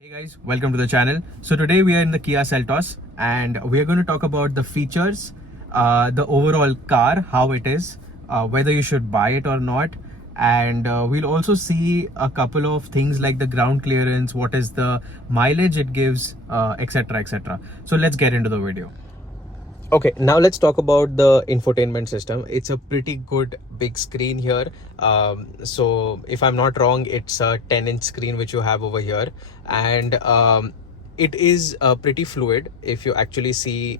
Hey guys, welcome to the channel. So today we are in the Kia Seltos and we are going to talk about the features, the overall car, how it is, whether you should buy it or not. And we'll also see a couple of things like the ground clearance, what is the mileage it gives, etc, etc. So let's get into the video. Okay, now let's talk about the infotainment system. It's a pretty good big screen here. So if I'm not wrong, it's a 10-inch screen which you have over here, and it is pretty fluid. If you actually see,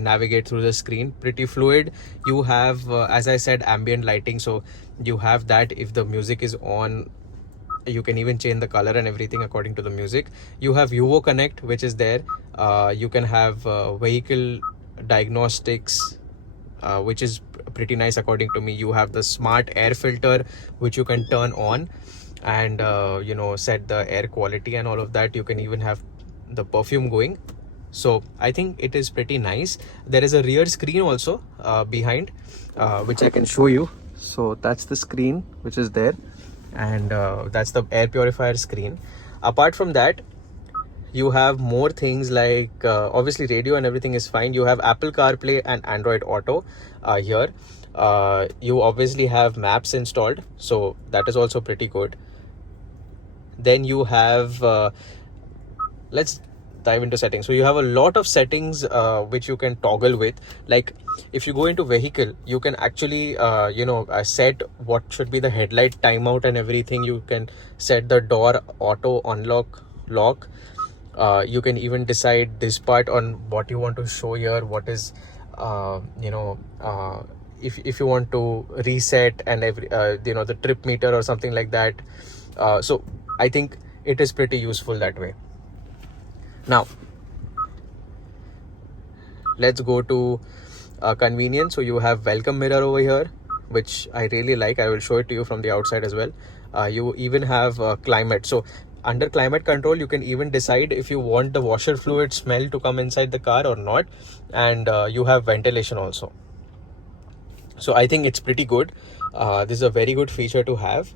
navigate through the screen, pretty fluid. You have, as I said, ambient lighting, so you have that. If the music is on, you can even change the color and everything according to the music. You have UO Connect, which is there. You can have vehicle diagnostics, which is pretty nice according to me. You have the smart air filter which you can turn on and set the air quality and all of that. You can even have the perfume going, so I think it is pretty nice. There is a rear screen also behind, which I can show you. So that's the screen which is there, and that's the air purifier screen. Apart from that, you have more things like obviously radio and everything is fine. You have Apple CarPlay and Android Auto here. You obviously have maps installed, so that is also pretty good. Then you have let's dive into settings. So you have a lot of settings which you can toggle with. Like if you go into vehicle, you can actually set what should be the headlight timeout and everything. You can set the door auto unlock lock. You can even decide this part on what you want to show here, what is if you want to reset and every the trip meter or something like that. So I think it is pretty useful that way. Now let's go to convenience. So you have welcome mirror over here, which I really like. I will show it to you from the outside as well. You even have climate. So under climate control, you can even decide if you want the washer fluid smell to come inside the car or not. And you have ventilation also. So I think it's pretty good. This is a very good feature to have.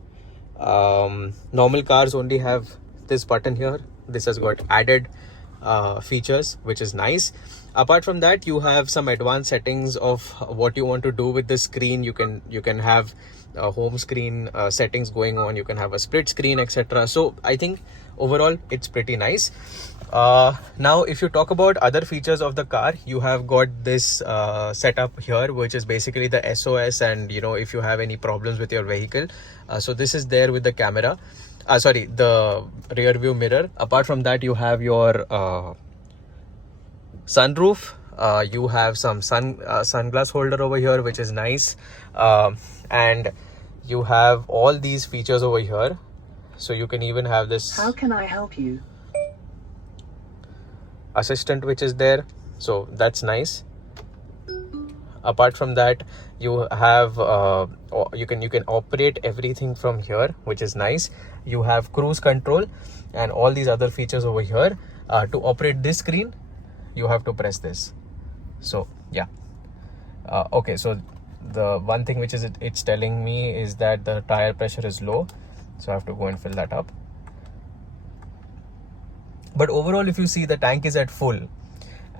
Normal cars only have this button here. This has got added features, which is nice. Apart from that, you have some advanced settings of what you want to do with the screen. You can have home screen settings going on. You can have a split screen, etc. So I think overall it's pretty nice. Now if you talk about other features of the car, you have got this setup here, which is basically the SOS, and if you have any problems with your vehicle, so this is there with the camera. The rear view mirror. Apart from that, you have your sunroof. You have some sunglass holder over here, which is nice. And you have all these features over here. So you can even have this "How can I help you?" assistant, which is there. So that's nice. Apart from that, you have you can operate everything from here, which is nice. You have cruise control and all these other features over here. To operate this screen, you have to press this. So yeah. Okay, so the one thing which is it's telling me is that the tire pressure is low, so I have to go and fill that up. But overall, if you see, the tank is at full,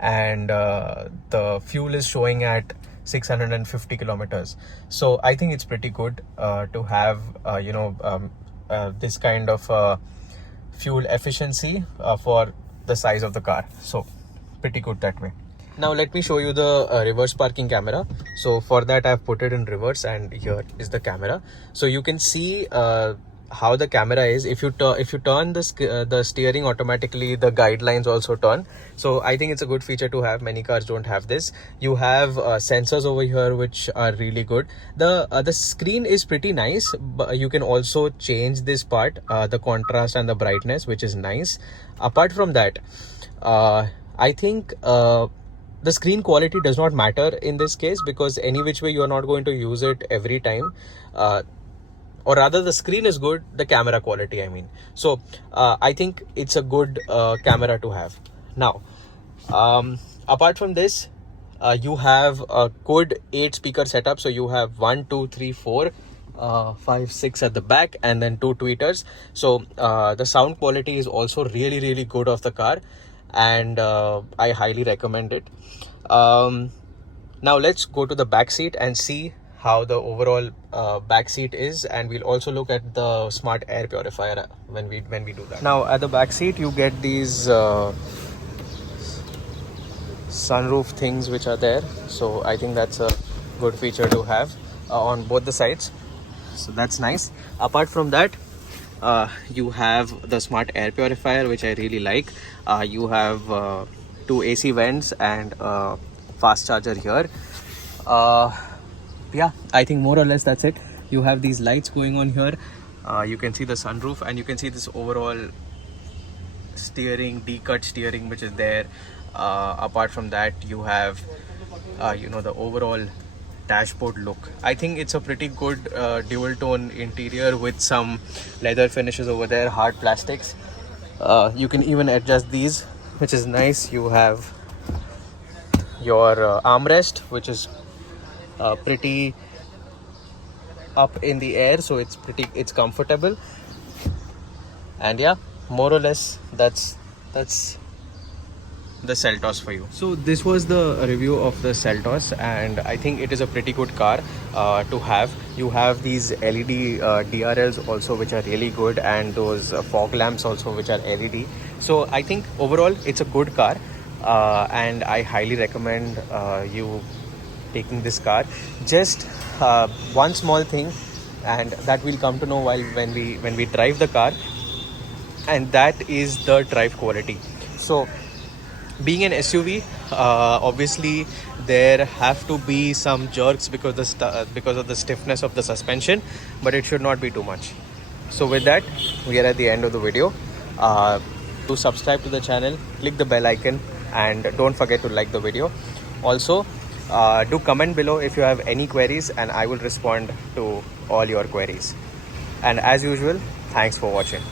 and the fuel is showing at 650 kilometers. So I think it's pretty good to have this kind of fuel efficiency for the size of the car. So pretty good that way. Now let me show you the reverse parking camera. So for that, I've put it in reverse, and here is the camera. So you can see how the camera is. If you turn the steering automatically, the guidelines also turn. So I think it's a good feature to have. Many cars don't have this. You have sensors over here which are really good. The screen is pretty nice, but you can also change this part, the contrast and the brightness, which is nice. Apart from that, I think the screen quality does not matter in this case, because any which way you are not going to use it every time. Or rather, the screen is good, the camera quality, I mean. So I think it's a good camera to have. Now apart from this, you have a good 8 speaker setup. So you have 1 2 3 4 5 6 at the back, and then 2 tweeters. So the sound quality is also really good of the car, and I highly recommend it. Now let's go to the back seat and see how the overall back seat is, and we'll also look at the smart air purifier when we do that. Now at the back seat you get these sunroof things which are there, so I think that's a good feature to have on both the sides, so that's nice. Apart from that, you have the smart air purifier, which I really like. You have 2 AC vents and fast charger here. Yeah, I think more or less that's it. You have these lights going on here. You can see the sunroof, and you can see this overall steering, D-cut steering, which is there. Apart from that, you have the overall dashboard look. I think it's a pretty good dual tone interior with some leather finishes over there, hard plastics. You can even adjust these, which is nice. You have your armrest, which is pretty up in the air, so it's comfortable. And yeah, more or less that's the Seltos for you. So this was the review of the Seltos, and I think it is a pretty good car to have. You have these LED DRLs also, which are really good, and those fog lamps also, which are LED. So I think overall it's a good car, and I highly recommend you taking this car. Just one small thing, and that we'll come to know when we drive the car, and that is the drive quality. So being an SUV, obviously there have to be some jerks because of the stiffness of the suspension, but it should not be too much. So with that, we are at the end of the video. Do subscribe to the channel, click the bell icon, and don't forget to like the video. Also, do comment below if you have any queries, and I will respond to all your queries. And as usual, thanks for watching.